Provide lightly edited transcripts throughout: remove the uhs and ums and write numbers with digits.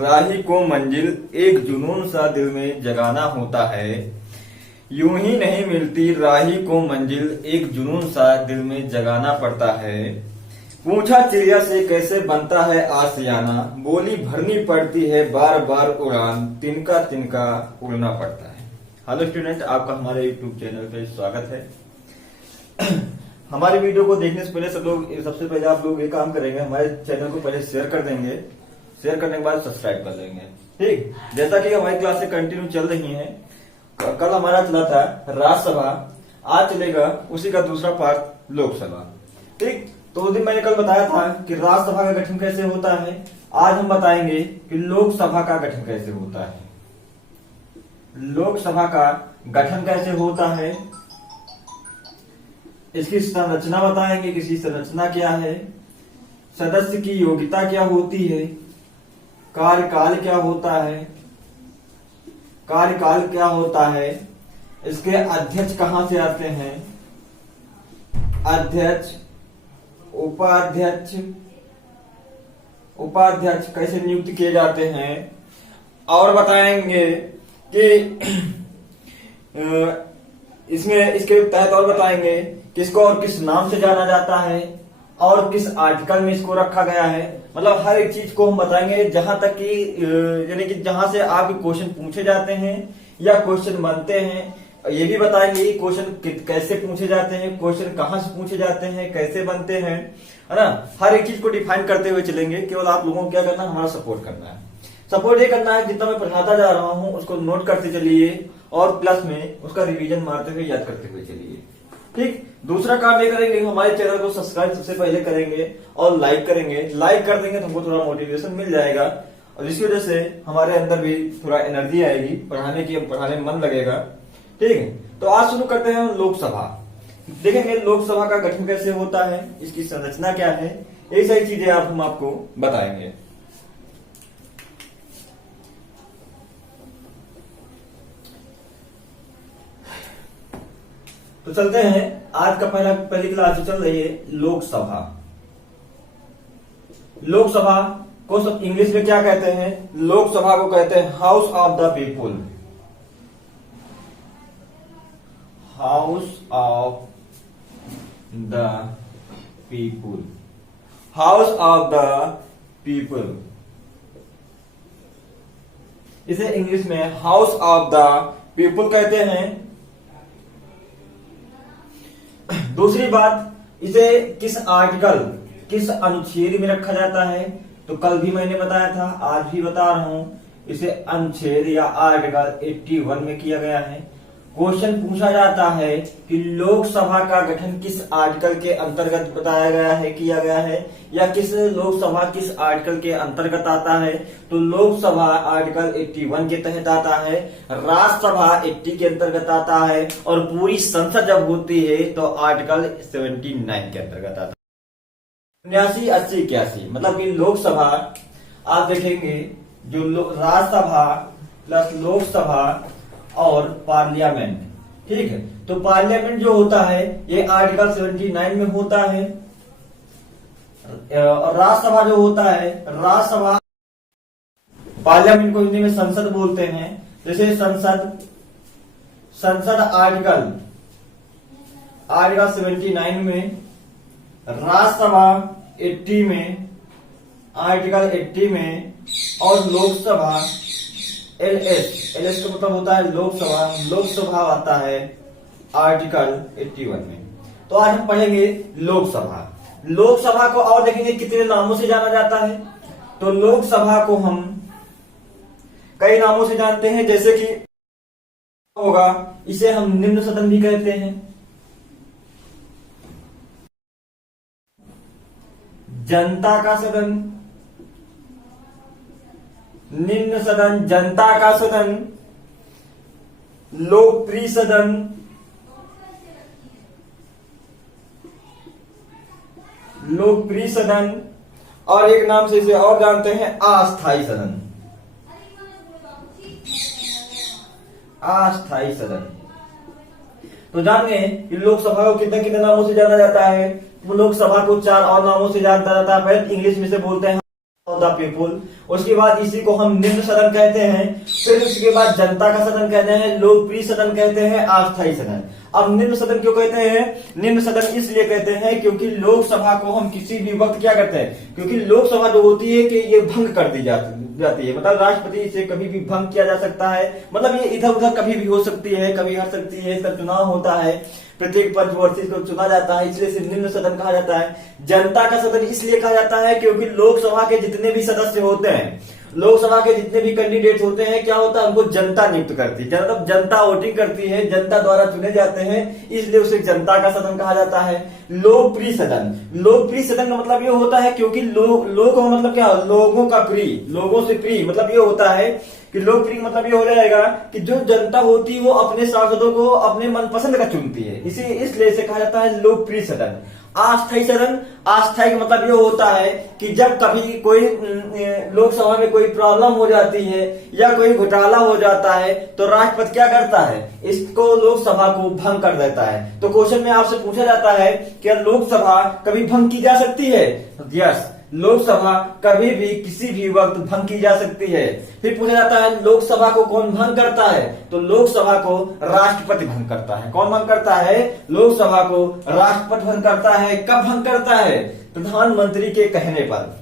राही को मंजिल एक जुनून सा दिल में जगाना होता है। यूं ही नहीं मिलती राही को मंजिल, एक जुनून सा दिल में जगाना पड़ता है। पूछा चिड़िया से कैसे बनता है आशियाना, बोली भरनी पड़ती है बार बार उड़ान, तिनका तिनका उड़ना पड़ता है। हेलो स्टूडेंट, आपका हमारे यूट्यूब चैनल पे स्वागत है। हमारी वीडियो को देखने से पहले सबसे पहले आप लोग ये काम करेंगे, हमारे चैनल को पहले शेयर कर देंगे। शेयर करने के बाद सब्सक्राइब कर लेंगे। ठीक, जैसा कि हमारी क्लासें कंटिन्यू चल रही हैं। कल हमारा चला था राज्यसभा, आज चलेगा उसी का दूसरा पार्ट लोकसभा। ठीक, तो उस दिन मैंने कल बताया था कि राज्यसभा का गठन कैसे होता है। आज हम बताएंगे कि लोकसभा का गठन कैसे होता है। लोकसभा का गठन कैसे होता है, इसकी संरचना बताएंगे, किसी संरचना क्या है, सदस्य की योग्यता क्या होती है, कार्यकाल क्या होता है, कार्यकाल क्या होता है, इसके अध्यक्ष कहां से आते हैं, अध्यक्ष, उपाध्यक्ष, उपाध्यक्ष कैसे नियुक्त किए जाते हैं, और बताएंगे कि इसमें इसके तहत और बताएंगे किसको और किस नाम से जाना जाता है और किस आर्टिकल में इसको रखा गया है। मतलब हर एक चीज को हम बताएंगे, जहां तक कि यानी कि जहां से आपके क्वेश्चन पूछे जाते हैं या क्वेश्चन बनते हैं। ये भी बताएंगे क्वेश्चन कैसे पूछे जाते हैं, क्वेश्चन कहां से पूछे जाते हैं, कैसे बनते हैं, है ना। हर एक चीज को डिफाइन करते हुए चलेंगे। केवल आप लोगों को क्या करना है, हमारा सपोर्ट करना है। सपोर्ट ये करना है, जितना मैं पढ़ाता जा रहा हूं उसको नोट करते चलिए और प्लस में उसका रिवीजन मारते हुए याद करते हुए चलिए। ठीक, दूसरा काम ये करेंगे, हमारे चैनल को सब्सक्राइब सबसे पहले करेंगे और लाइक करेंगे। लाइक कर देंगे तो हमको थोड़ा मोटिवेशन मिल जाएगा और इसकी वजह से हमारे अंदर भी थोड़ा एनर्जी आएगी पढ़ाने की, पढ़ाने में मन लगेगा। ठीक है, तो आज शुरू करते हैं लोकसभा। देखेंगे लोकसभा का गठन कैसे होता है, इसकी संरचना क्या है, ये सारी चीजें हम आपको बताएंगे। तो चलते हैं, आज का पहली क्लास जो चल रही है लोकसभा। लोकसभा को सब इंग्लिश में क्या कहते हैं, लोकसभा को कहते हैं house of the people. House of the people, house of the people, इसे इंग्लिश में हाउस ऑफ द पीपुल कहते हैं। दूसरी बात, इसे किस आर्टिकल, किस अनुच्छेद में रखा जाता है, तो कल भी मैंने बताया था, आज भी बता रहा हूं, इसे अनुच्छेद या आर्टिकल 81 में किया गया है। क्वेश्चन पूछा जाता है कि लोकसभा का गठन किस आर्टिकल के अंतर्गत बताया गया है, किया गया है, या किस लोकसभा किस आर्टिकल के अंतर्गत आता है, तो लोकसभा आर्टिकल 81 के तहत आता है, राज्यसभा 80 के अंतर्गत आता है, और पूरी संसद जब होती है तो आर्टिकल 79 के अंतर्गत आता है। 79, 80, 81 मतलब कि लोकसभा आप देखेंगे जो राज्यसभा प्लस लोकसभा और पार्लियामेंट। ठीक है, तो पार्लियामेंट जो होता है ये आर्टिकल 79 में होता है। और राज्यसभा जो होता है, राज्यसभा, पार्लियामेंट को हिंदी में संसद बोलते हैं। जैसे संसद आर्टिकल 79 में, राज्यसभा 80 में, आर्टिकल 80 में, और लोकसभा एलएस का मतलब होता है लोकसभा, लोकसभा आता है आर्टिकल 81 में। तो आज हम पढ़ेंगे लोकसभा। लोकसभा को और देखेंगे कितने नामों से जाना जाता है। तो लोकसभा को हम कई नामों से जानते हैं, जैसे कि होगा, इसे हम निम्न सदन भी कहते हैं, जनता का सदन, निम्न सदन, जनता का सदन, लोकप्रिय सदन, लोकप्रिय सदन, और एक नाम से इसे और जानते हैं अस्थायी सदन, अस्थायी सदन। तो जान गए कि लोकसभा को कितने कितने नामों से जाना जाता है। लोकसभा को 4 और नामों से जाना जाता है। इंग्लिश में से बोलते हैं द पीपुल, उसके बाद इसी को हम निम्न सदन कहते हैं। फिर उसके बाद जनता का सदन कहते हैं, लोकप्रिय सदन कहते हैं, अस्थायी सदन। अब निम्न सदन क्यों कहते हैं? निम्न सदन इसलिए कहते हैं क्योंकि लोकसभा को हम किसी भी वक्त क्या करते हैं, क्योंकि लोकसभा जो होती है कि ये भंग कर दी जाती है, मतलब राष्ट्रपति से कभी भी भंग किया जा सकता है, मतलब ये इधर उधर कभी भी हो सकती है, कभी हट सकती है। इसका चुनाव होता है, प्रत्येक पंचवर्षीय को चुना जाता है, इसलिए इसे निम्न सदन कहा जाता है। जनता का सदन इसलिए कहा जाता है क्योंकि लोकसभा के जितने भी सदस्य होते हैं, लोकसभा के जितने भी कैंडिडेट होते हैं, क्या होता है, उनको जनता नियुक्त करती है, मतलब जनता वोटिंग करती है, जनता द्वारा चुने जाते हैं, इसलिए उसे जनता का सदन कहा जाता है। लोकप्रिय सदन, लोकप्रिय सदन का मतलब ये होता है क्योंकि लोग का मतलब क्या, लोगों का प्रिय, लोगों से प्रिय, मतलब ये होता है कि लोकप्रिय मतलब ये हो जाएगा कि जो जनता होती है वो अपने सांसदों को अपने मनपसंद का चुनती है, इसलिए इसे कहा जाता है लोकप्रिय सदन। अस्थायी सदन, अस्थायी का मतलब ये होता है कि जब कभी कोई लोकसभा में कोई प्रॉब्लम हो जाती है या कोई घोटाला हो जाता है तो राष्ट्रपति क्या करता है, इसको लोकसभा को भंग कर देता है। तो क्वेश्चन में आपसे पूछा जाता है क्या लोकसभा कभी भंग की जा सकती है? यस, लोकसभा कभी भी किसी भी वक्त भंग की जा सकती है। फिर पूछा जाता है लोकसभा को कौन भंग करता है? तो लोकसभा को राष्ट्रपति भंग करता है। कौन भंग करता है? लोकसभा को राष्ट्रपति भंग करता है। कब भंग करता है? प्रधानमंत्री के कहने पर।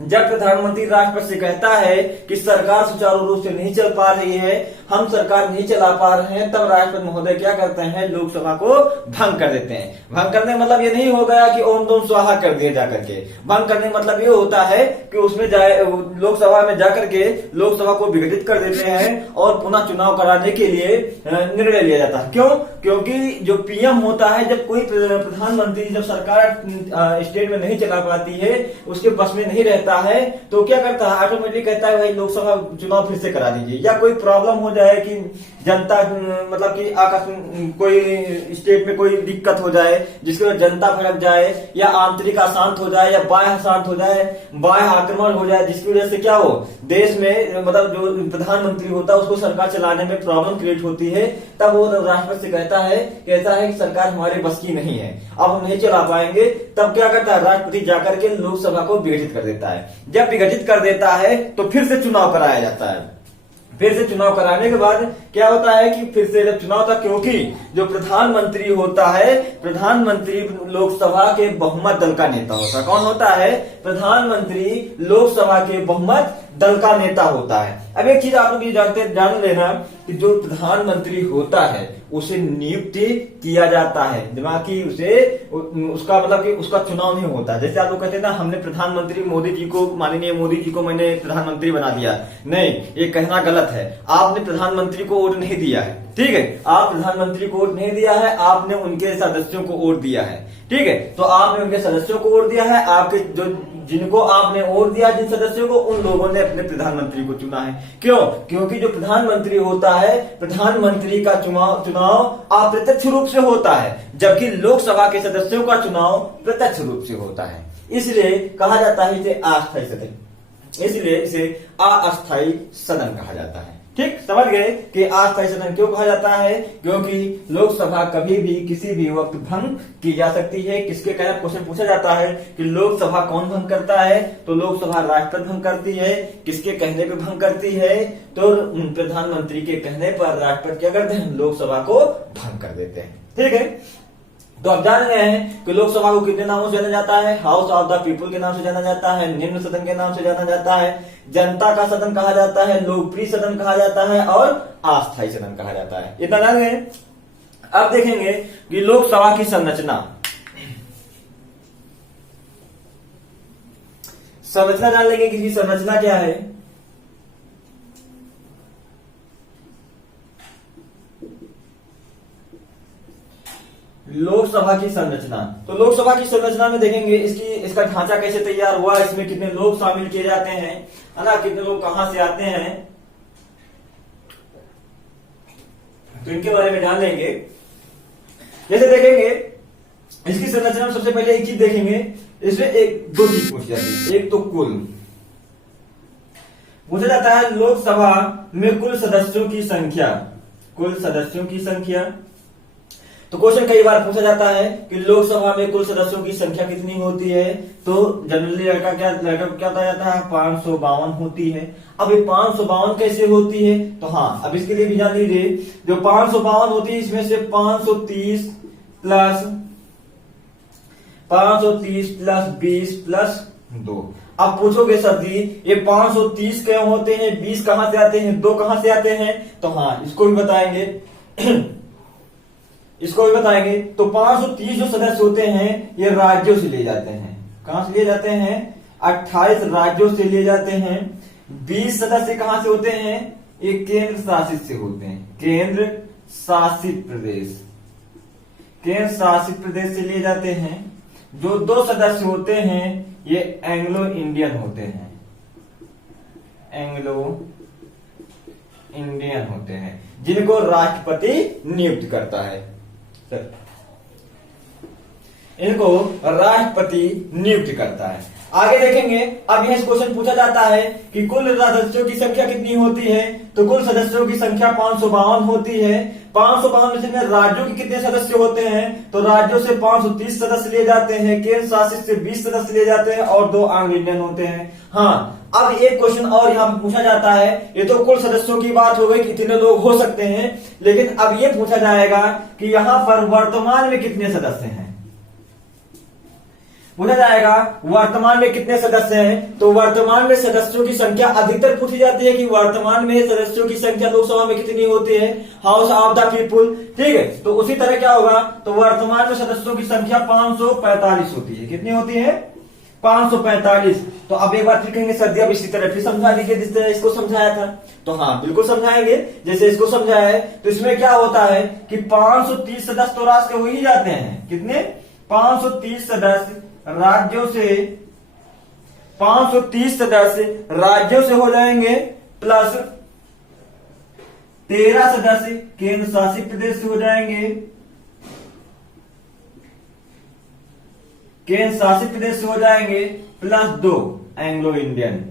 जब प्रधानमंत्री राष्ट्रपति से कहता है कि सरकार सुचारू रूप से नहीं चल पा रही है, हम सरकार नहीं चला पा रहे हैं, तब राष्ट्रपति महोदय क्या करते हैं, लोकसभा को भंग कर देते हैं। भंग करने का मतलब ये नहीं हो गया कि ओम दोम स्वाहा कर दिए जाकर के। भंग करने का मतलब ये होता है कि उसमें जाए, लोकसभा में जाकर के लोकसभा को विघटित कर देते हैं और पुनः चुनाव कराने के लिए निर्णय लिया जाता है। क्यों? क्योंकि जो पीएम होता है, जब कोई प्रधानमंत्री, जब सरकार स्टेट में नहीं चला पाती है, उसके बस में नहीं रहता है, तो क्या करता है, ऑटोमेटिक कहता है भाई लोकसभा चुनाव फिर से करा दीजिए। या कोई प्रॉब्लम हो जाए कि जनता, मतलब कि आकस्मिक कोई स्टेट में कोई दिक्कत हो जाए जिसकी वजह जनता भड़क जाए, या आंतरिक अशांत हो जाए, या बाह्य अशांत हो जाए, बाह्य आक्रमण हो जाए, जिसकी वजह से क्या हो, देश में मतलब जो प्रधानमंत्री होता है उसको सरकार चलाने में प्रॉब्लम क्रिएट होती है, तब वो राष्ट्रपति से कहता है कि सरकार हमारे बस की नहीं है, अब हम नहीं चला पाएंगे। तब क्या करता है, राष्ट्रपति जाकर के लोकसभा को विघटित कर देता है। जब विघटित कर देता है तो फिर से चुनाव कराया जाता है। फिर से चुनाव कराने के बाद क्या होता है कि फिर से जब चुनाव था, क्योंकि जो प्रधानमंत्री होता है, प्रधानमंत्री लोकसभा के बहुमत दल का नेता होता है। कौन होता है? प्रधानमंत्री लोकसभा के बहुमत दल का नेता होता है। अब एक चीज आप लोग ये जान लेना कि जो प्रधानमंत्री होता है उसे नियुक्ति किया जाता है, दिमाग की उसे उसका मतलब कि उसका चुनाव नहीं होता। जैसे आप लोग कहते हैं ना, हमने प्रधानमंत्री मोदी जी को, माननीय मोदी जी को मैंने प्रधानमंत्री बना दिया। नहीं, ये कहना गलत है। आपने प्रधानमंत्री को वोट नहीं दिया है, ठीक है, आप प्रधानमंत्री को वोट नहीं दिया है, आपने उनके सदस्यों को वोट दिया है, ठीक है। तो आपने उनके सदस्यों को वोट दिया है, आपके जो जिनको आपने वोट दिया, जिन सदस्यों को, उन लोगों ने अपने प्रधानमंत्री को चुना है। क्यों? क्योंकि जो प्रधानमंत्री होता है, प्रधानमंत्री का चुनाव अप्रत्यक्ष रूप से होता है, जबकि लोकसभा के सदस्यों का चुनाव प्रत्यक्ष रूप से होता है। इसलिए कहा जाता है इसे अस्थायी सदन, इसलिए इसे अस्थायी सदन कहा जाता है। ठीक, समझ गए कि अस्थायी सदन क्यों कहा जाता है? क्योंकि लोकसभा कभी भी किसी भी वक्त भंग की जा सकती है। किसके कहने क्वेश्चन पूछा जाता है कि लोकसभा कौन भंग करता है, तो लोकसभा राष्ट्रपति भंग करती है। किसके कहने पे भंग करती है? तो प्रधानमंत्री के कहने पर राष्ट्रपति क्या करते हैं, लोकसभा को भंग कर देते हैं। ठीक है, तो अब जान गए हैं कि लोकसभा को कितने नामों से जाना जाता है। हाउस ऑफ द पीपुल के नाम से जाना जाता है, निम्न सदन के नाम से जाना जाता है, जनता का सदन कहा जाता है, लोकप्रिय सदन कहा जाता है और अस्थायी सदन कहा जाता है। इतना जान गए। अब देखेंगे कि लोकसभा की संरचना जान लेंगे कि संरचना क्या है। लोकसभा की संरचना, तो लोकसभा की संरचना में देखेंगे इसका ढांचा कैसे तैयार हुआ, इसमें कितने लोग शामिल किए जाते हैं, है ना, कितने लोग कहां से आते हैं, तो इनके बारे में जान लेंगे। जैसे देखेंगे इसकी संरचना में सबसे पहले एक चीज देखेंगे, इसमें दो चीज पूछी जाती है। एक तो कुल पूछा जाता है लोकसभा में कुल सदस्यों की संख्या, कुल सदस्यों की संख्या। तो तो क्वेश्चन कई बार पूछा जाता है कि लोकसभा में कुल सदस्यों की संख्या कितनी होती है, तो जनरली लड़का को क्या बताया जाता है, 552 होती है। अब ये 552 कैसे होती है, तो हाँ अब इसके लिए भी जान लीजिए, जो 552 होती है इसमें से 530 प्लस 20 प्लस 2। अब पूछोगे सर जी ये 530 क्यों होते हैं, 20 कहां से आते हैं, 2 कहां से आते हैं, तो हाँ इसको भी बताएंगे इसको भी बताएंगे। तो 530 जो सदस्य होते हैं ये राज्यों से लिए जाते हैं, कहां से लिए जाते हैं, 28 राज्यों से लिए जाते हैं। 20 सदस्य कहां से होते हैं, ये केंद्र शासित से होते हैं, केंद्र शासित प्रदेश से लिए जाते हैं। जो 2 सदस्य होते हैं ये एंग्लो इंडियन होते हैं, जिनको राष्ट्रपति नियुक्त करता है, इनको राष्ट्रपति नियुक्त करता है। आगे देखेंगे, अब यह क्वेश्चन पूछा जाता है कि कुल सदस्यों की संख्या कितनी होती है, तो कुल सदस्यों की संख्या 552 होती है। 552 में राज्यों के कितने सदस्य होते हैं, तो राज्यों से 530 सदस्य लिए जाते हैं, केंद्र शासित से 20 सदस्य लिए जाते हैं और 2 आंग्ल इंडियन होते हैं। हाँ अब एक क्वेश्चन और यहाँ पे पूछा जाता है, ये तो कुल सदस्यों की बात हो गई कि कितने लोग हो सकते हैं, लेकिन अब ये पूछा जाएगा कि यहाँ पर वर्तमान में कितने सदस्य हैं, पूछा जाएगा वर्तमान में कितने सदस्य हैं। तो वर्तमान में सदस्यों की संख्या अधिकतर पूछी जाती है कि वर्तमान में सदस्यों की संख्या लोकसभा में कितनी होती है, हाउस ऑफ द पीपुल, ठीक है। तो उसी तरह क्या होगा, तो वर्तमान में सदस्यों की संख्या 545 होती है, कितनी होती है, 545। तो अब एक बार फिर कहेंगे सर जी अब इसी तरह फिर समझा दीजिए जिस तरह इसको समझाया था, तो हाँ बिल्कुल समझाएंगे जैसे इसको समझाया है। तो इसमें क्या होता है कि 530 सदस्य तो राष्ट्र के हो ही जाते हैं, कितने, 530 सदस्य राज्यों से, 530 सदस्य राज्यों से हो जाएंगे, प्लस 13 सदस्य केंद्र शासित प्रदेश से हो जाएंगे, केंद्र शासित प्रदेश से हो जाएंगे, प्लस 2 एंग्लो इंडियन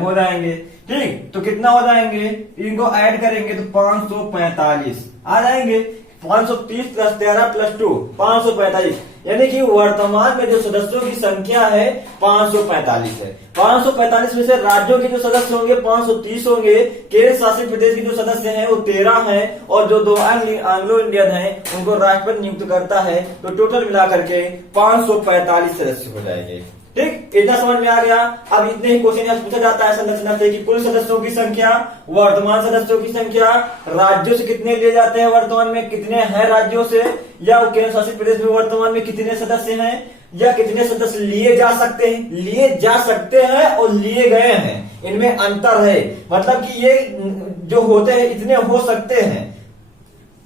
हो जाएंगे, ठीक। तो कितना हो जाएंगे, इनको ऐड करेंगे तो 545 आ जाएंगे। 530 प्लस 13 प्लस 2 545, यानी कि वर्तमान में जो सदस्यों की संख्या है 545 है। 545 में से राज्यों के जो सदस्य होंगे 530 होंगे, केंद्र शासित प्रदेश के जो सदस्य हैं वो 13 हैं, और जो 2 एंग्लो इंडियन हैं उनको राष्ट्रपति नियुक्त करता है। तो टोटल मिलाकर के 545 सदस्य हो जाएंगे, ठीक। इतना समझ में आ गया। अब इतने ही क्वेश्चन यहाँ पूछा जाता है संरचना से कि कुल सदस्यों की संख्या, वर्तमान सदस्यों की संख्या, राज्यों से कितने लिए जाते हैं, वर्तमान में कितने हैं राज्यों से, या केंद्र शासित प्रदेश में वर्तमान में कितने सदस्य हैं, या कितने सदस्य लिए जा सकते हैं और लिए गए हैं, इनमें अंतर है। मतलब कि ये जो होते हैं इतने हो सकते हैं,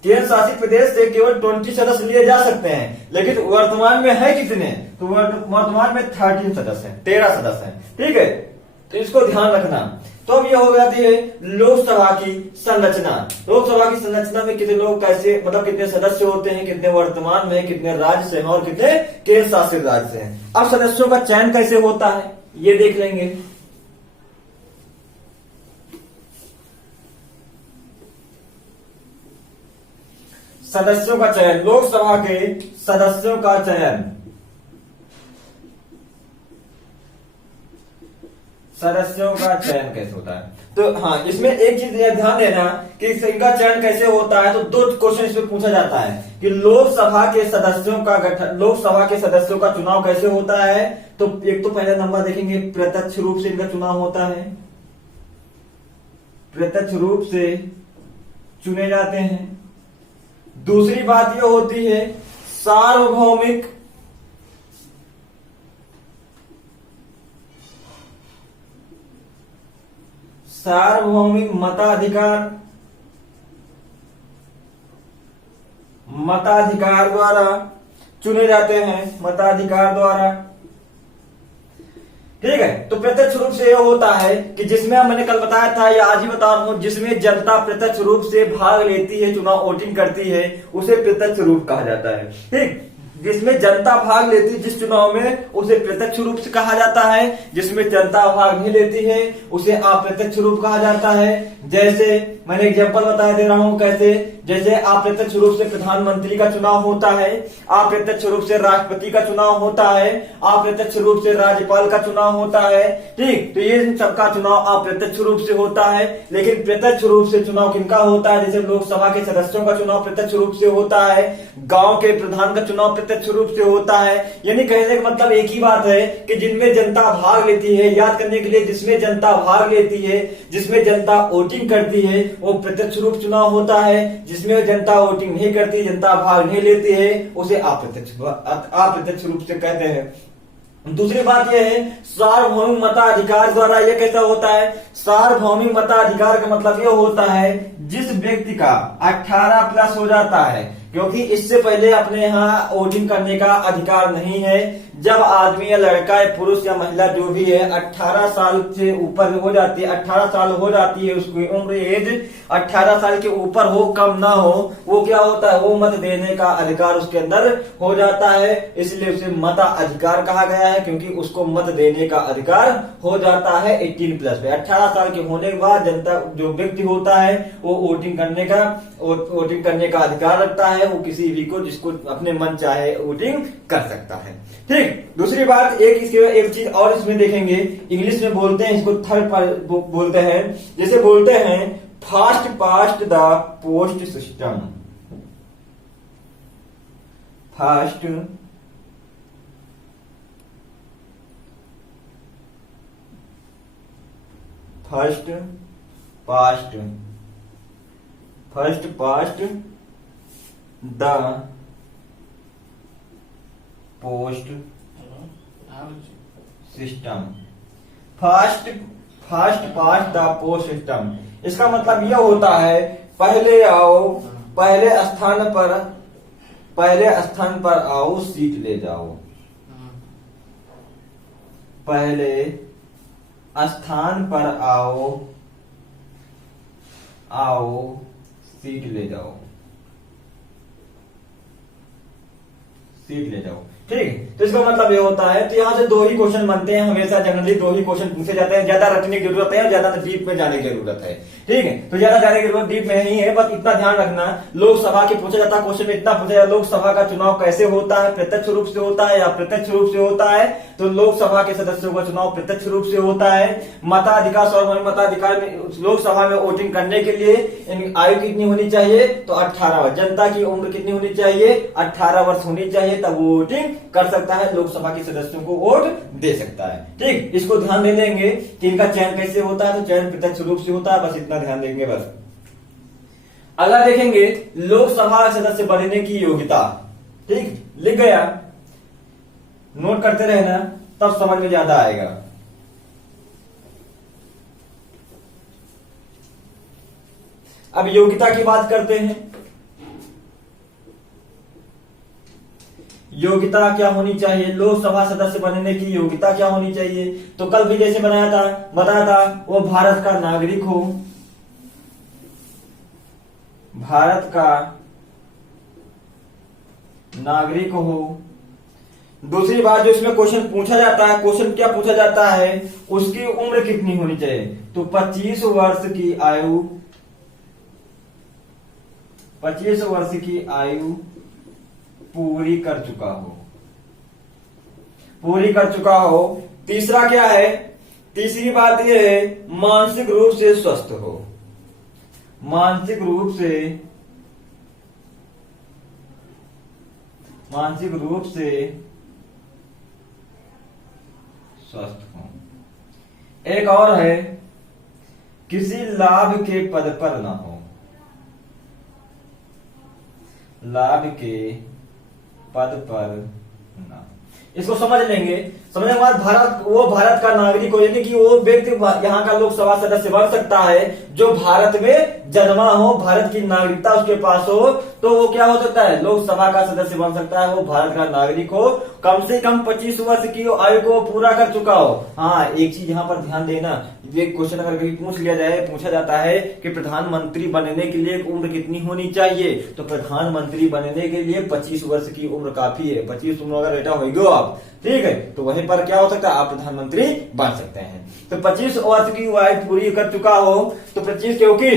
केंद्र शासित प्रदेश से केवल 20 सदस्य लिए जा सकते हैं, लेकिन वर्तमान में है कितने, तो वर्तमान में 13 सदस्य हैं, 13 सदस्य हैं, ठीक है। तो इसको ध्यान रखना। तो अब ये हो जाती है लोकसभा की संरचना। लोकसभा की संरचना में कितने लोग कैसे, मतलब कितने सदस्य होते हैं, कितने वर्तमान में, कितने राज्य से हैं और कितने केंद्र शासित राज्य से हैं। अब सदस्यों का चयन कैसे होता है ये देख लेंगे। सदस्यों का चयन, लोकसभा के सदस्यों का चयन, सदस्यों का चयन कैसे होता है, तो हाँ इसमें एक चीज ध्यान देना कि इनका चयन कैसे होता है। तो 2 क्वेश्चन इसमें पूछा जाता है कि लोकसभा के सदस्यों का गठन, लोकसभा के सदस्यों का चुनाव कैसे होता है। तो एक तो पहला नंबर देखेंगे, प्रत्यक्ष रूप से इनका चुनाव होता है, प्रत्यक्ष रूप से चुने जाते हैं। दूसरी बात यह होती है सार्वभौमिक मताधिकार द्वारा चुने जाते हैं, मताधिकार द्वारा, ठीक है। तो प्रत्यक्ष रूप से यह होता है कि जिसमें मैंने कल बताया था या आज ही बता रहा हूं, जिसमें जनता प्रत्यक्ष रूप से भाग लेती है, चुनाव वोटिंग करती है, उसे प्रत्यक्ष रूप कहा जाता है, ठीक। जिसमें जनता भाग लेती है जिस चुनाव में, उसे प्रत्यक्ष रूप से कहा जाता है। जिसमें जनता भाग नहीं लेती है उसे अप्रत्यक्ष रूप कहा जाता है। जैसे मैंने एग्जांपल बता दे रहा हूं कैसे, जैसे अप्रत्यक्ष रूप से प्रधानमंत्री का चुनाव होता है, अप्रत्यक्ष रूप से राष्ट्रपति का चुनाव होता है, अप्रत्यक्ष रूप से राज्यपाल का चुनाव होता है। ठीक, तो ये सबका चुनाव अप्रत्यक्ष रूप से होता है। लेकिन प्रत्यक्ष रूप से चुनाव किनका होता है, जैसे लोकसभा के सदस्यों का चुनाव प्रत्यक्ष रूप से होता है, गांव के प्रधान का चुनाव प्रत्यक्ष रूप से होता है। यानी कहने का मतलब एक ही बात है कि जिनमें जनता भाग लेती है, याद करने के लिए, जिसमें जनता भाग लेती है, जिसमें जनता वोटिंग करती है वो प्रत्यक्ष रूप चुनाव होता है। जिसमें जनता वोटिंग नहीं करती, जनता भाग नहीं लेती है, उसे अप्रत्यक्ष रूप से कहते हैं। दूसरी बात यह है सार्वभौमिक मताधिकार द्वारा यह कैसा होता है, सार्वभौमिक मताधिकार का मतलब यह होता है जिस व्यक्ति का 18 प्लस हो जाता है, क्योंकि इससे पहले अपने यहाँ वोटिंग करने का अधिकार नहीं है। जब आदमी या लड़का या पुरुष या महिला जो भी है 18 साल से ऊपर हो जाती है, 18 साल हो जाती है, उसकी उम्र एज 18 साल के ऊपर हो, कम ना हो, वो क्या होता है, वो मत देने का अधिकार उसके अंदर हो जाता है। इसलिए उसे मताधिकार कहा गया है, क्योंकि उसको मत देने का अधिकार हो जाता है 18 प्लस पे। 18 साल के होने के बाद जनता जो व्यक्ति होता है वो वोटिंग करने का अधिकार रखता है। वो किसी भी को जिसको अपने मन चाहे वोटिंग कर सकता है। ठीक, दूसरी बात एक चीज और इसमें देखेंगे, इंग्लिश में बोलते हैं इसको थर्ड बोलते हैं, जैसे बोलते हैं fast past the post system, fast past the post system, fast past the post system. इसका मतलब यह होता है पहले आओ, पहले स्थान पर आओ, सीट ले जाओ, पहले स्थान पर आओ सीट ले जाओ, सीट ले जाओ। ठीक, तो इसका मतलब ये होता है, तो यहाँ से दो ही क्वेश्चन बनते हैं हमेशा, जनरली दो ही क्वेश्चन पूछे जाते हैं, ज्यादा रटने की जरूरत है, ज्यादा डीप में जाने की जरूरत है। ठीक है, तो ज्यादा जाने की जरूरत डीप में नहीं है, बस इतना ध्यान रखना लोकसभा के पूछा जाता क्वेश्चन में इतना पूछा जाता, लोकसभा का चुनाव कैसे होता है, प्रत्यक्ष रूप से होता है या अप्रत्यक्ष रूप से होता है। तो लोकसभा के सदस्यों का चुनाव प्रत्यक्ष रूप से होता है। मताधिकार, सार्वभौमिक मताधिकार में लोकसभा में वोटिंग करने के लिए आयु कितनी होनी चाहिए, तो 18 वर्ष। जनता की उम्र कितनी होनी चाहिए, 18 वर्ष होनी चाहिए, तब वो वोटिंग कर सकता है, लोकसभा के सदस्यों को वोट दे सकता है। ठीक, इसको ध्यान दे लेंगे कि इनका चयन कैसे होता है, तो चयन प्रत्यक्ष रूप से होता है, बस इतना ध्यान देंगे बस। अगला देखेंगे लोकसभा सदस्य बनने की योग्यता। ठीक, लिख गया, नोट करते रहना, तब समझ में ज्यादा आएगा। अब योग्यता की बात करते हैं। योग्यता क्या होनी चाहिए, लोकसभा सदस्य बनने की योग्यता क्या होनी चाहिए, तो कल भी जैसे बताया था वो भारत का नागरिक हो, भारत का नागरिक हो। दूसरी बात जो इसमें क्वेश्चन पूछा जाता है, क्वेश्चन क्या पूछा जाता है, उसकी उम्र कितनी होनी चाहिए, तो 25 वर्ष की आयु, 25 वर्ष की आयु पूरी कर चुका हो। तीसरा क्या है, तीसरी बात यह है मानसिक रूप से स्वस्थ हो, मानसिक रूप से स्वस्थ हो। एक और है किसी लाभ के पद पर ना हो, लाभ के पद पर ना। इसको समझ लेंगे, समझने के बाद भारत का नागरिक हो, यानी कि वो व्यक्ति यहाँ का लोकसभा सदस्य बन सकता है जो भारत में जन्मा हो, भारत की नागरिकता उसके पास हो, तो वो क्या हो सकता है, लोकसभा का सदस्य बन सकता है। वो भारत का नागरिक हो, कम से कम 25 वर्ष की आयु को पूरा कर चुका हो। हाँ, एक चीज यहाँ पर ध्यान देना, ये क्वेश्चन अगर कभी पूछा जाता है कि प्रधानमंत्री बनने के लिए उम्र कितनी होनी चाहिए, तो प्रधानमंत्री बनने के लिए 25 वर्ष की उम्र काफी है। 25 उम्र अगर बेटा होगी आप, ठीक है, तो वहीं पर क्या हो सकता है, आप प्रधानमंत्री बन सकते हैं। तो 25 वर्ष की आयु पूरी कर चुका हो, तो 25, क्योंकि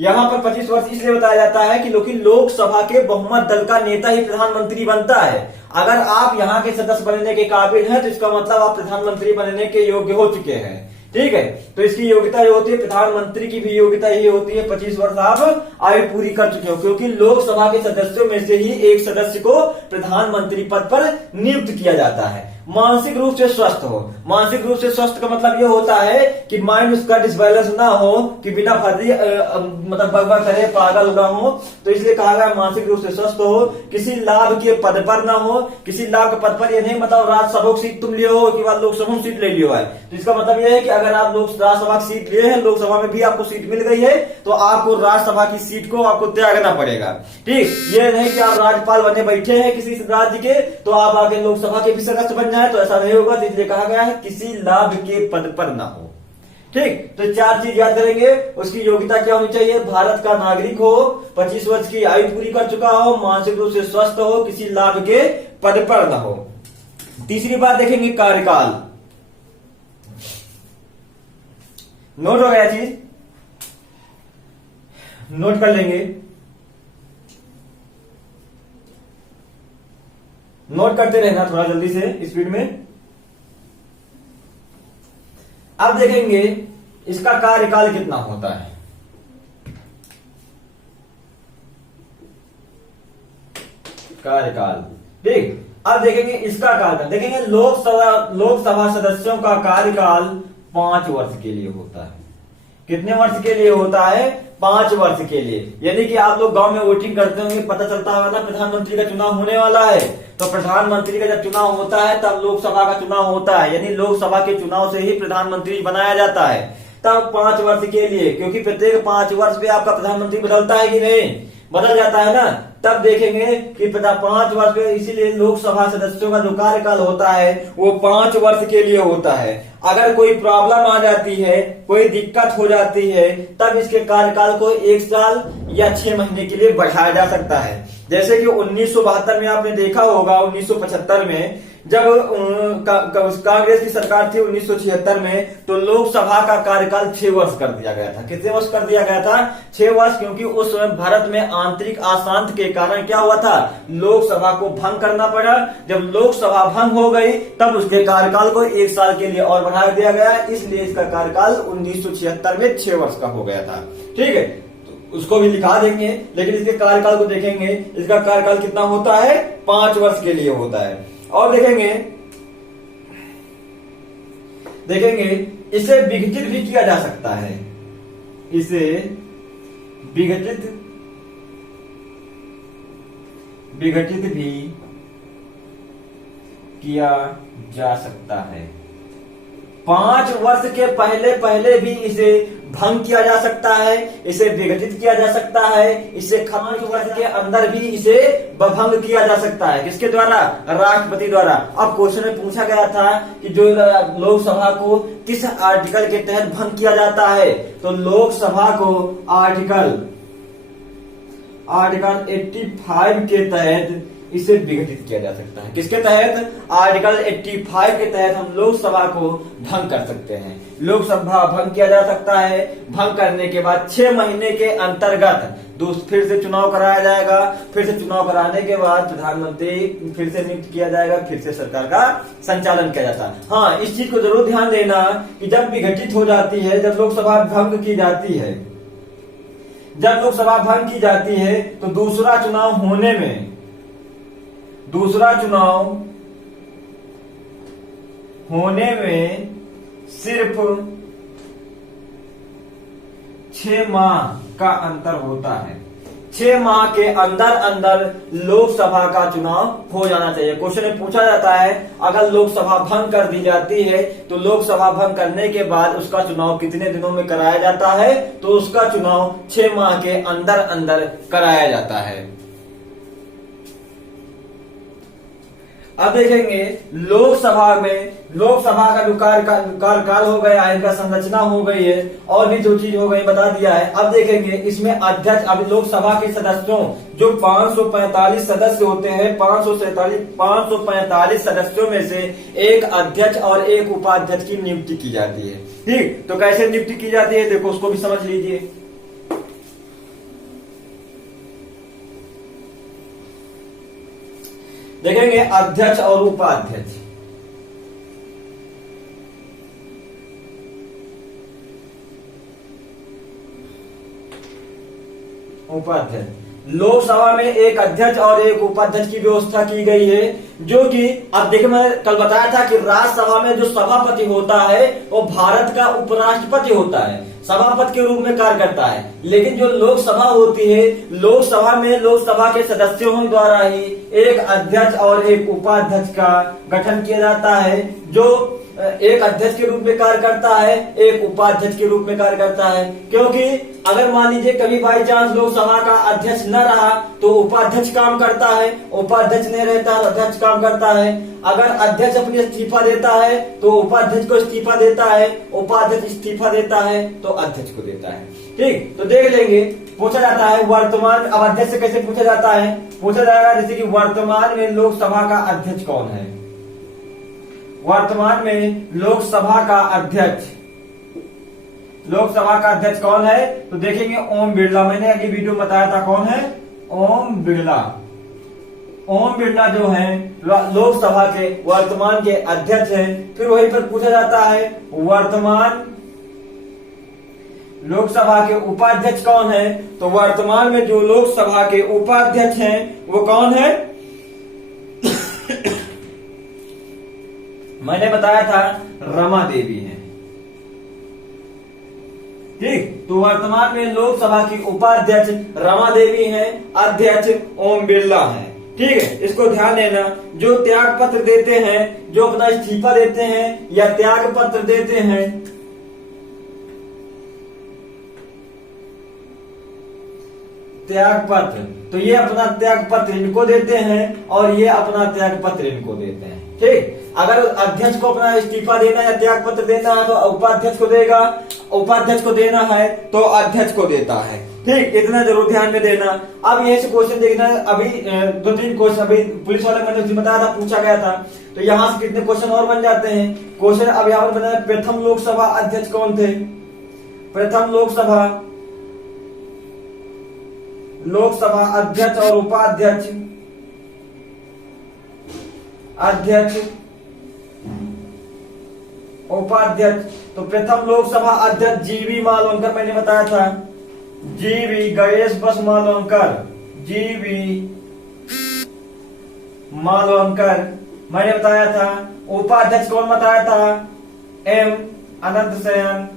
यहाँ पर 25 वर्ष इसलिए बताया जाता है कि लोकसभा के बहुमत दल का नेता ही प्रधानमंत्री बनता है। अगर आप यहाँ के सदस्य बनने के काबिल हैं, तो इसका मतलब आप प्रधानमंत्री बनने के योग्य हो चुके हैं, ठीक है। तो इसकी योग्यता ये होती है, प्रधानमंत्री की भी योग्यता ये होती है 25 वर्ष आप आयु पूरी कर चुके हो, क्योंकि लोकसभा के सदस्यों में से ही एक सदस्य को प्रधानमंत्री पद पर नियुक्त किया जाता है। मानसिक रूप से स्वस्थ हो, मानसिक रूप से स्वस्थ का मतलब ये होता है कि माइंड उसका डिसबैलेंस ना हो, कि बिना फर्जी मतलब बकबक करे, पागल ना हो, तो इसलिए कहा गया मानसिक रूप से स्वस्थ हो, किसी लाभ के पद पर ना हो। किसी लाभ के पद पर ये नहीं मतलब राज्यसभा सीट तुम लिए हो कि बाद लोकसभा में सीट ले लियो है, तो इसका मतलब ये है कि अगर आप राज्यसभा की सीट लिए हैं, लोकसभा में भी आपको सीट मिल गई है, तो आपको राज्यसभा की सीट को आपको त्यागना पड़ेगा, ठीक। ये नहीं कि आप राज्यपाल बने बैठे हैं किसी राज्य के, तो आप आगे लोकसभा के भी सदस्य बन जाए, तो ऐसा नहीं होगा। तो इसलिए कहा गया है किसी लाभ के पद पर ना हो, ठीक। तो 4 चीज याद करेंगे। उसकी योग्यता क्या होनी चाहिए, भारत का नागरिक हो, 25 वर्ष की आयु पूरी कर चुका हो, मानसिक रूप से स्वस्थ हो, किसी लाभ के पद पर ना हो। तीसरी बात देखेंगे, कार्यकाल। नोट हो गया चीज, नोट कर लेंगे, नोट करते रहना थोड़ा जल्दी से, स्पीड में। अब देखेंगे इसका कार्यकाल कितना होता है। कार्यकाल, ठीक। अब देखेंगे इसका कार्यकाल, देखेंगे लोकसभा सदस्यों का कार्यकाल 5 वर्ष के लिए होता है। कितने वर्ष के लिए होता है, 5 वर्ष के लिए। यानी कि आप लोग गांव में वोटिंग करते होंगे, पता चलता होगा ना प्रधानमंत्री का चुनाव होने वाला है, तो प्रधानमंत्री का जब चुनाव होता है तब लोकसभा का चुनाव होता है, यानी लोकसभा के चुनाव से ही प्रधानमंत्री बनाया जाता है। तब 5 वर्ष के लिए, क्योंकि प्रत्येक 5 वर्ष में आपका प्रधानमंत्री बदलता है कि नहीं, बदल जाता है ना। तब देखेंगे कि 5 वर्ष में, इसीलिए लोकसभा सदस्यों का जो कार्यकाल होता है वो 5 वर्ष के लिए होता है। अगर कोई प्रॉब्लम आ जाती है, कोई दिक्कत हो जाती है, तब इसके कार्यकाल को 1 साल या 6 महीने के लिए बढ़ाया जा सकता है। जैसे कि 1972 में आपने देखा होगा, 1975 में जब कांग्रेस की सरकार थी 1976 में, तो लोकसभा का कार्यकाल 6 वर्ष कर दिया गया था। कितने वर्ष कर दिया गया था, 6 वर्ष, क्योंकि उस समय भारत में आंतरिक अशांति के कारण क्या हुआ था, लोकसभा को भंग करना पड़ा। जब लोकसभा भंग हो गई, तब उसके कार्यकाल को 1 साल के लिए और बढ़ा दिया गया, इसलिए इसका कार्यकाल 1976 में 6 वर्ष का हो गया था, ठीक है। उसको भी लिखा देंगे, लेकिन इसके कार्यकाल को देखेंगे, इसका कार्यकाल कितना होता है, 5 वर्ष के लिए होता है। और देखेंगे इसे विघटित भी किया जा सकता है, इसे विघटित भी किया जा सकता है। 5 वर्ष के पहले भी इसे भंग किया जा सकता है, इसे विघटित किया जा सकता है, इसे 5 वर्ष के अंदर भी इसे भंग किया जा सकता है। किसके द्वारा, राष्ट्रपति द्वारा। अब क्वेश्चन में पूछा गया था कि जो लोकसभा को किस आर्टिकल के तहत भंग किया जाता है, तो लोकसभा को आर्टिकल 85 के तहत इसे विघटित किया जा सकता है। किसके तहत, आर्टिकल 85 के तहत हम लोकसभा को भंग कर सकते हैं। लोकसभा भंग किया जा सकता है। भंग करने के बाद 6 महीने के अंतर्गत फिर से चुनाव कराया जाएगा। फिर से चुनाव कराने के बाद प्रधानमंत्री फिर से नियुक्त किया जाएगा, फिर से सरकार का संचालन किया जाता है। हाँ, इस चीज को जरूर ध्यान देना कि जब विघटित हो जाती है, जब लोकसभा भंग की जाती है, जब लोकसभा भंग की जाती है, तो दूसरा चुनाव होने में सिर्फ 6 माह का अंतर होता है। 6 माह के अंदर अंदर लोकसभा का चुनाव हो जाना चाहिए। क्वेश्चन में पूछा जाता है अगर लोकसभा भंग कर दी जाती है तो लोकसभा भंग करने के बाद उसका चुनाव कितने दिनों में कराया जाता है, तो उसका चुनाव 6 माह के अंदर अंदर कराया जाता है। अब देखेंगे लोकसभा का जो कार्यकाल हो गया है, इनका संरचना हो गई है और भी जो चीज हो गई बता दिया है। अब देखेंगे इसमें अध्यक्ष, अब लोकसभा के सदस्यों जो 545 सदस्य होते हैं, 545 सदस्यों में से एक अध्यक्ष और एक उपाध्यक्ष की नियुक्ति की जाती है। ठीक, तो कैसे नियुक्ति की जाती है देखो, उसको भी समझ लीजिए। देखेंगे अध्यक्ष और उपाध्यक्ष। लोकसभा में एक अध्यक्ष और एक उपाध्यक्ष की व्यवस्था की गई है, जो कि अब देखिए मैं कल बताया था कि राज्यसभा में जो सभापति होता है वो भारत का उपराष्ट्रपति होता है, सभापति के रूप में कार्य करता है। लेकिन जो लोकसभा होती है, लोकसभा में लोकसभा के सदस्यों द्वारा ही एक अध्यक्ष और एक उपाध्यक्ष का गठन किया जाता है, जो एक अध्यक्ष के रूप में कार्य करता है, एक उपाध्यक्ष के रूप में कार्य करता है। क्योंकि अगर मान लीजिए कभी बाई चांस लोकसभा का अध्यक्ष न रहा तो उपाध्यक्ष काम करता है, उपाध्यक्ष नहीं रहता तो अध्यक्ष काम करता है। अगर अध्यक्ष अपनी इस्तीफा देता है तो उपाध्यक्ष को इस्तीफा देता है, उपाध्यक्ष इस्तीफा देता है तो अध्यक्ष को देता है। ठीक, तो देख लेंगे। पूछा जाता है वर्तमान, अब अध्यक्ष से कैसे पूछा जाता है, पूछा जाएगा जैसे कि वर्तमान में लोकसभा का अध्यक्ष कौन है। वर्तमान में लोकसभा का अध्यक्ष कौन है, तो देखेंगे ओम बिरला। मैंने अगली वीडियो में बताया था कौन है, ओम बिरला। ओम बिरला जो है लोकसभा के वर्तमान के अध्यक्ष हैं। फिर वहीं पर पूछा जाता है वर्तमान लोकसभा के उपाध्यक्ष कौन है, तो वर्तमान में जो लोकसभा के उपाध्यक्ष हैं वो कौन है मैंने बताया था रमा देवी है। ठीक, तो वर्तमान में लोकसभा की उपाध्यक्ष रमा देवी हैं, अध्यक्ष ओम बिरला हैं। ठीक है, इसको ध्यान देना। जो त्याग पत्र देते हैं, जो अपना इस्तीफा देते हैं या त्याग पत्र देते हैं, त्याग पत्र, तो ये अपना त्याग पत्र इनको देते हैं और ये अपना त्याग पत्र इनको देते हैं। ठीक, अगर अध्यक्ष को अपना इस्तीफा देना है या त्याग पत्र देना है तो उपाध्यक्ष को देगा, उपाध्यक्ष को देना है तो अध्यक्ष को देता है। ठीक, इतना जरूर ध्यान में देना। अब यहीं से क्वेश्चन देखना है। अभी 2-3 क्वेश्चन अभी पुलिस वाले मैंने बताया था, पूछा गया था, तो यहाँ से कितने क्वेश्चन और बन जाते हैं। क्वेश्चन अब यहाँ पर बना, प्रथम लोकसभा अध्यक्ष कौन थे। प्रथम लोकसभा अध्यक्ष और उपाध्यक्ष, अध्यक्ष उपाध्यक्ष, तो प्रथम लोकसभा अध्यक्ष जीवी मालवंकर, मैंने बताया था जीवी गणेश बस मालवंकर, जीवी मालवंकर मैंने बताया था। उपाध्यक्ष कौन बताया था, एम अनंत शयन।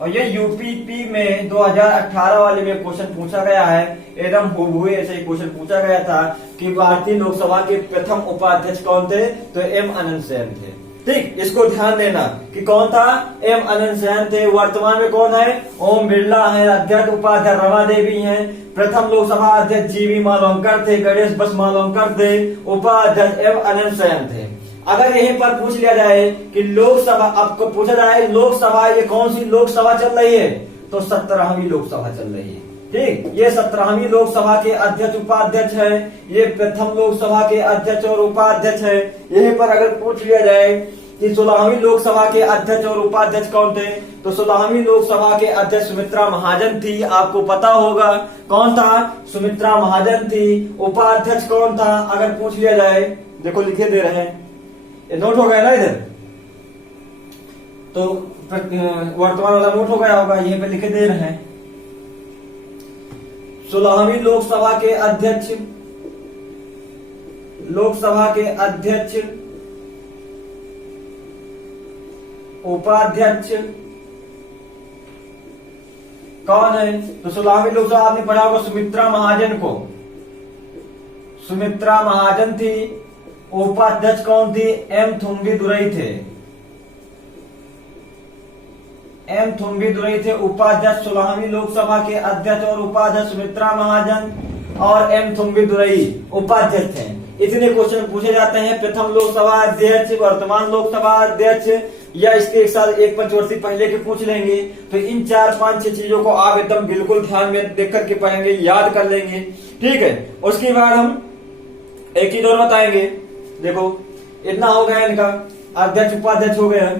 और ये यूपीपी में 2018 वाले में क्वेश्चन पूछा गया है, एकदम हूबहू ऐसे ही क्वेश्चन पूछा गया था कि भारतीय लोकसभा के प्रथम उपाध्यक्ष कौन थे, तो एम अनंत शयन थे। ठीक, इसको ध्यान देना कि कौन था, एम अनंत शयन थे। वर्तमान में कौन है, ओम बिरला है, अध्यक्ष उपाध्यक्ष रमा देवी हैं, प्रथम लोकसभा अध्यक्ष जीवी मालवंकर थे, गणेश बस मालवंकर थे, उपाध्यक्ष एम अनंत शयन थे। अगर यहीं पर पूछ लिया जाए कि लोकसभा, आपको पूछा जाए लोकसभा ये कौन सी लोकसभा चल रही है, तो 17वीं लोकसभा चल रही है। ठीक, ये 17वीं लोकसभा के अध्यक्ष उपाध्यक्ष है, ये प्रथम लोकसभा के अध्यक्ष और उपाध्यक्ष है। यहीं पर अगर पूछ लिया जाए कि 16वीं लोकसभा के अध्यक्ष और उपाध्यक्ष कौन थे, तो 16वीं लोकसभा के अध्यक्ष सुमित्रा महाजन थी, आपको पता होगा कौन था, सुमित्रा महाजन थी। उपाध्यक्ष कौन था अगर पूछ लिया जाए, देखो लिखे दे रहे हैं, ये नोट हो गया ना इधर, तो वर्तमान वाला नोट हो गया होगा, यहीं पे लिखे दे रहे हैं। 16वीं लोकसभा के अध्यक्ष, उपाध्यक्ष कौन है? तो 16वीं लोकसभा आपने पढ़ा होगा सुमित्रा महाजन को। सुमित्रा महाजन थी। उपाध्यक्ष कौन थी? एम थुम्बी दुरई थे। एम थुम्बी दुरई थे उपाध्यक्ष। 16वीं लोकसभा के अध्यक्ष और उपाध्यक्ष सुमित्रा महाजन और एम थुम्बी दुरई उपाध्यक्ष थे। इतने क्वेश्चन पूछे जाते हैं। प्रथम लोकसभा अध्यक्ष, वर्तमान लोकसभा अध्यक्ष, या इसके एक साल एक पंचवर्षी पहले के पूछ लेंगे। तो इन 4 5 6 चीजों को आप एकदम बिल्कुल ध्यान में देख करके पढ़ेंगे, याद कर लेंगे, ठीक है। उसके बाद हम एक चीज और बताएंगे। देखो इतना हो गया इनका, अध्यक्ष उपाध्यक्ष हो गया।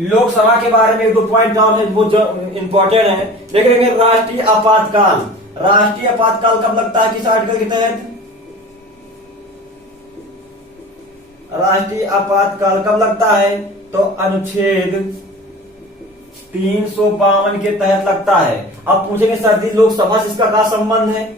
लोकसभा के बारे में 2 पॉइंट और है वो जो इंपॉर्टेंट है, देखेंगे। राष्ट्रीय आपातकाल, राष्ट्रीय आपातकाल कब लगता है, किस आर्टिकल के तहत? राष्ट्रीय आपातकाल कब लगता है? तो अनुच्छेद 352 के तहत लगता है। अब पूछेंगे सर जी लोकसभा से इसका क्या संबंध है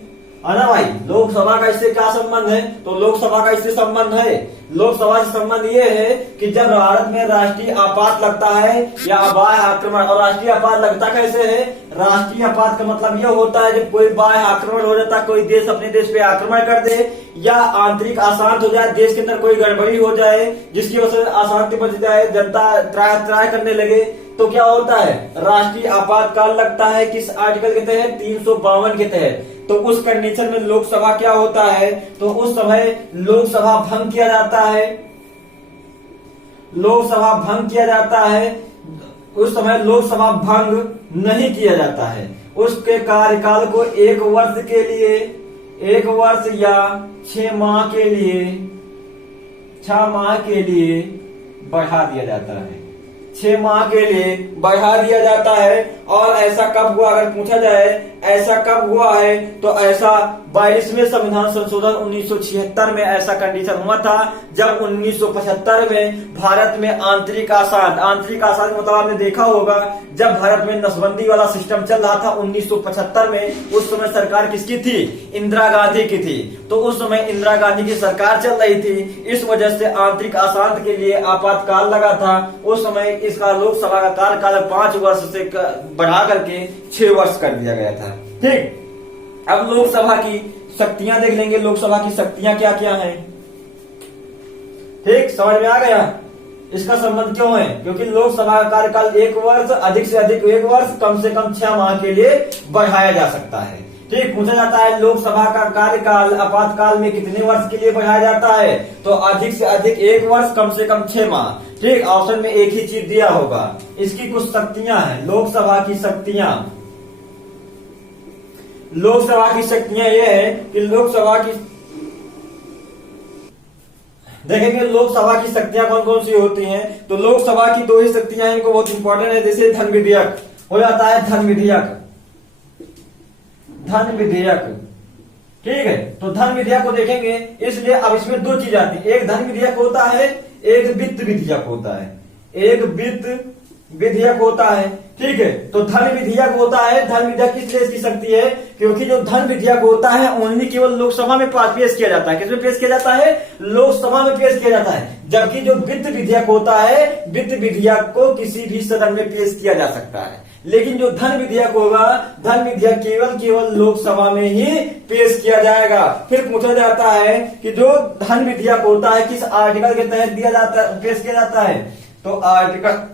ना भाई? लोकसभा का इससे क्या संबंध है? तो लोकसभा का इससे संबंध है, लोकसभा से संबंध ये है कि जब भारत में राष्ट्रीय आपात लगता है या बाह्य आक्रमण, और राष्ट्रीय आपात लगता कैसे है? राष्ट्रीय आपात का मतलब यह होता है जब कोई बाह्य आक्रमण हो जाता है, कोई देश अपने देश पे आक्रमण कर दे, या आंतरिक अशांत हो जाए, देश के अंदर कोई गड़बड़ी हो जाए जिसकी वजह से अशांति बच जाए, जनता त्राय करने लगे, तो क्या होता है? राष्ट्रीय आपातकाल लगता है। किस आर्टिकल के तहत? 352 के तहत। तो उस कंडीशन में लोकसभा क्या होता है? तो उस समय लोकसभा भंग किया जाता है, लोकसभा भंग किया जाता है। उस समय लोकसभा भंग नहीं किया जाता है। उसके कार्यकाल को 1 वर्ष के लिए, 1 वर्ष या 6 माह के लिए, 6 माह के लिए बढ़ा दिया जाता है। 6 माह के लिए बढ़ा दिया जाता है। और ऐसा कब हुआ, अगर पूछा जाए ऐसा कब हुआ है, तो ऐसा 22वें संविधान संशोधन 1976 में ऐसा कंडीशन हुआ था, जब 1975 में भारत में आंतरिक आशांत मतलब आपने देखा होगा, जब भारत में नसबंदी वाला सिस्टम चल रहा था 1975 में, उस समय सरकार किसकी थी? इंदिरा गांधी की थी। तो उस समय इंदिरा गांधी की सरकार चल रही थी, इस वजह से आंतरिक अशांत के लिए आपातकाल लगा था। उस समय इसका लोकसभा का कार्यकाल 5 वर्ष से बढ़ा करके 6 वर्ष कर दिया गया था, ठीक। अब लोकसभा की शक्तियां देख लेंगे, लोकसभा की शक्तियां क्या क्या हैं, ठीक, समझ में आ गया? इसका संबंध क्यों है? क्योंकि लोकसभा का कार्यकाल 1 वर्ष, अधिक से अधिक 1 वर्ष, कम से कम 6 माह के लिए बढ़ाया जा सकता है, ठीक। पूछा जाता है लोकसभा का कार्यकाल आपातकाल में कितने वर्ष के लिए बढ़ाया जाता है? तो अधिक से अधिक 1 वर्ष, कम से कम 6 माह, ठीक। ऑप्शन में एक ही चीज दिया होगा। इसकी कुछ शक्तियां हैं, लोकसभा की शक्तियां। लोकसभा की शक्तियां ये है कि लोकसभा की, देखेंगे लोकसभा की शक्तियां कौन कौन सी होती हैं। तो लोकसभा की 2 ही शक्तियां हैं, इनको बहुत इंपॉर्टेंट है। जैसे धन विधेयक हो जाता है, धन विधेयक, धन विधेयक, ठीक है। तो धन विधेयक को देखेंगे, इसलिए अब इसमें 2 चीज आती है, एक धन विधेयक होता है, एक वित्त विधेयक होता है, एक वित्त विधेयक होता है, ठीक है। तो धन विधेयक होता है, धन विधेयक इसलिए इसकी शक्ति है क्योंकि जो धन विधेयक होता है ओनली केवल लोकसभा में पेश किया जाता है। किसमें पेश किया जाता है? लोकसभा में पेश किया जाता है। जबकि जो वित्त विधेयक होता है, वित्त विधेयक को किसी भी सदन में पेश किया जा सकता है, लेकिन जो धन विधेयक होगा, धन विधेयक केवल लोकसभा में ही पेश किया जाएगा। फिर पूछा जाता है कि जो धन विधेयक होता है किस आर्टिकल के तहत दिया जाता है, पेश किया जाता है? तो आर्टिकल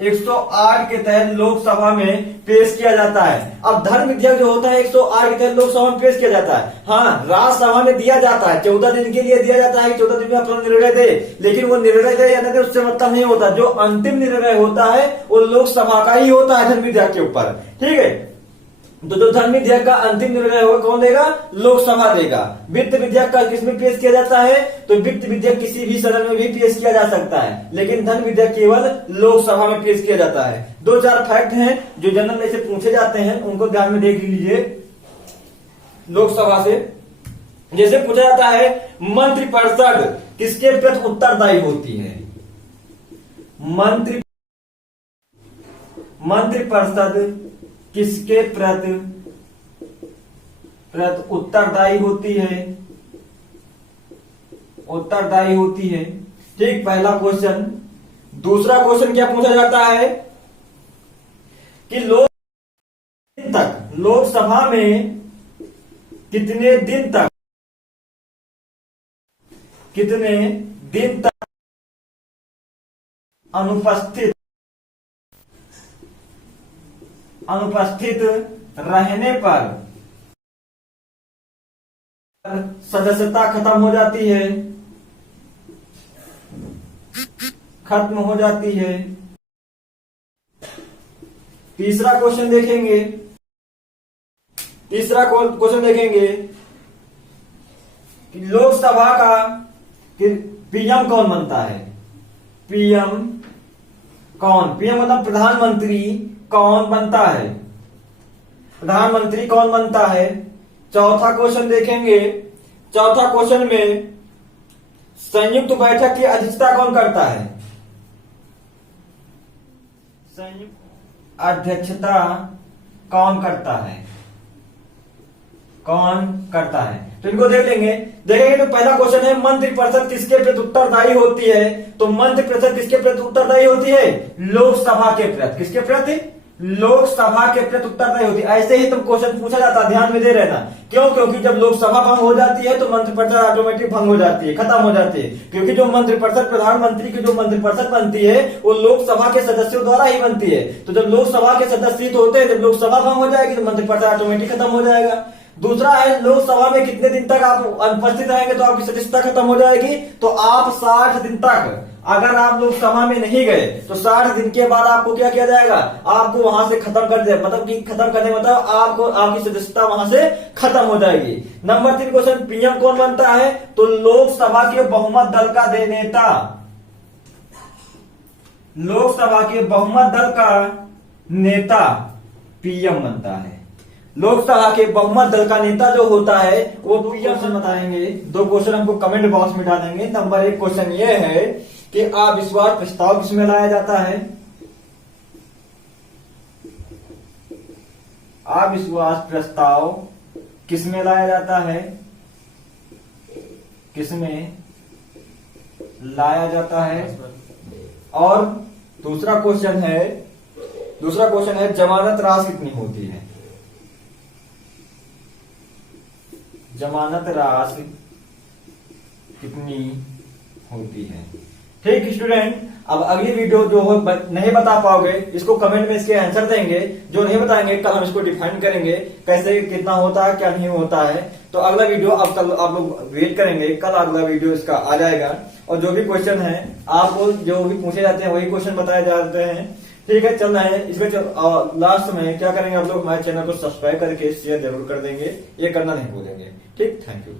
108 के तहत लोकसभा में पेश किया जाता है। अब धन विधेयक जो होता है 108 के तहत लोकसभा में पेश किया जाता है। हाँ, राज्यसभा में दिया जाता है, 14 दिन के लिए दिया जाता है, 14 दिन में अपना निर्णय दे, लेकिन वो निर्णय दे या न दे उससे मतलब नहीं होता। जो अंतिम निर्णय होता है वो लोकसभा का ही होता है धन विधेयक के ऊपर, ठीक है। तो जो धन विधेयक का अंतिम निर्णय होगा कौन देगा? लोकसभा देगा। वित्त विधेयक का किसमें पेश किया जाता है? तो वित्त विधेयक किसी भी सदन में भी पेश किया जा सकता है, लेकिन धन विधेयक केवल लोकसभा में पेश किया जाता है। 2-4 फैक्ट हैं जो जनरल में से पूछे जाते हैं, उनको ध्यान में देख लीजिए। लोकसभा से जैसे पूछा जाता है मंत्रिपरिषद किसके प्रति उत्तरदायी होती है? मंत्रिपरिषद किसके प्रति उत्तरदायी होती है? उत्तरदायी होती है, ठीक। पहला क्वेश्चन, दूसरा क्वेश्चन क्या पूछा जाता है कि लोकसभा में कितने दिन तक अनुपस्थित रहने पर सदस्यता खत्म हो जाती है। तीसरा क्वेश्चन देखेंगे कि लोकसभा का पीएम कौन बनता है। पीएम मतलब प्रधानमंत्री कौन बनता है। चौथा क्वेश्चन देखेंगे। चौथा क्वेश्चन में संयुक्त बैठक की अध्यक्षता कौन करता है। संयुक्त अध्यक्षता कौन करता है। तो इनको देखेंगे। तो पहला क्वेश्चन है मंत्रिपरिषद किसके प्रति उत्तरदायी होती है। तो मंत्रिपरिषद किसके प्रति उत्तरदायी होती है। लोकसभा के प्रति। किसके प्रति। लोकसभा के प्रति उत्तरदायी होती है। ऐसे ही तुम क्वेश्चन पूछा जाता, ध्यान में दे रहना। क्यों। क्योंकि जब लोकसभा भंग हो जाती है तो मंत्रिपरिषद ऑटोमेटिक भंग हो जाती है, खत्म हो जाती है। क्योंकि जो मंत्रिपरिषद, प्रधानमंत्री की जो मंत्रिपरिषद बनती है वो लोकसभा के सदस्यों द्वारा ही बनती है। तो जब लोकसभा के सदस्य होते हैं, जब लोकसभा भंग हो जाएगी तो मंत्रिपरिषद ऑटोमेटिक खत्म हो जाएगा। दूसरा है लोकसभा में कितने दिन तक आप अनुपस्थित रहेंगे तो आपकी सदस्यता खत्म हो जाएगी। तो आप 60 दिन तक अगर आप लोकसभा में नहीं गए तो 60 दिन के बाद आपको क्या किया जाएगा। आपको वहां से खत्म कर दिया, मतलब कि खत्म करने मतलब आपको आपकी सदस्यता वहां से खत्म हो जाएगी। नंबर 3 क्वेश्चन, पीएम कौन बनता है। तो लोकसभा के बहुमत दल का नेता। लोकसभा के बहुमत दल का नेता पीएम बनता है। लोकसभा के बहुमत दल का नेता जो होता है वो पीएम से बताएंगे। 2 क्वेश्चन हमको कमेंट बॉक्स में डालेंगे। नंबर 1 क्वेश्चन ये है कि अविश्वास प्रस्ताव किसमें लाया जाता है। अविश्वास प्रस्ताव किसमें लाया जाता है। और दूसरा क्वेश्चन है जमानत राशि कितनी होती है। जमानत राशि कितनी होती है। ठीक स्टूडेंट, अब अगली वीडियो जो हो नहीं बता पाओगे इसको कमेंट में इसके आंसर देंगे। जो नहीं बताएंगे कल हम इसको डिफाइन करेंगे कैसे कितना होता है क्या नहीं होता है। तो अगला वीडियो अब कल आप लोग वेट करेंगे, कल अगला वीडियो इसका आ जाएगा। और जो भी क्वेश्चन है आपको जो भी पूछे जाते हैं वही क्वेश्चन बताए जाते हैं। ठीक है, चल रहा है। इसमें लास्ट में क्या करेंगे आप लोग हमारे चैनल को सब्सक्राइब करके शेयर जरूर कर देंगे, ये करना नहीं भूलेंगे। ठीक, थैंक यू।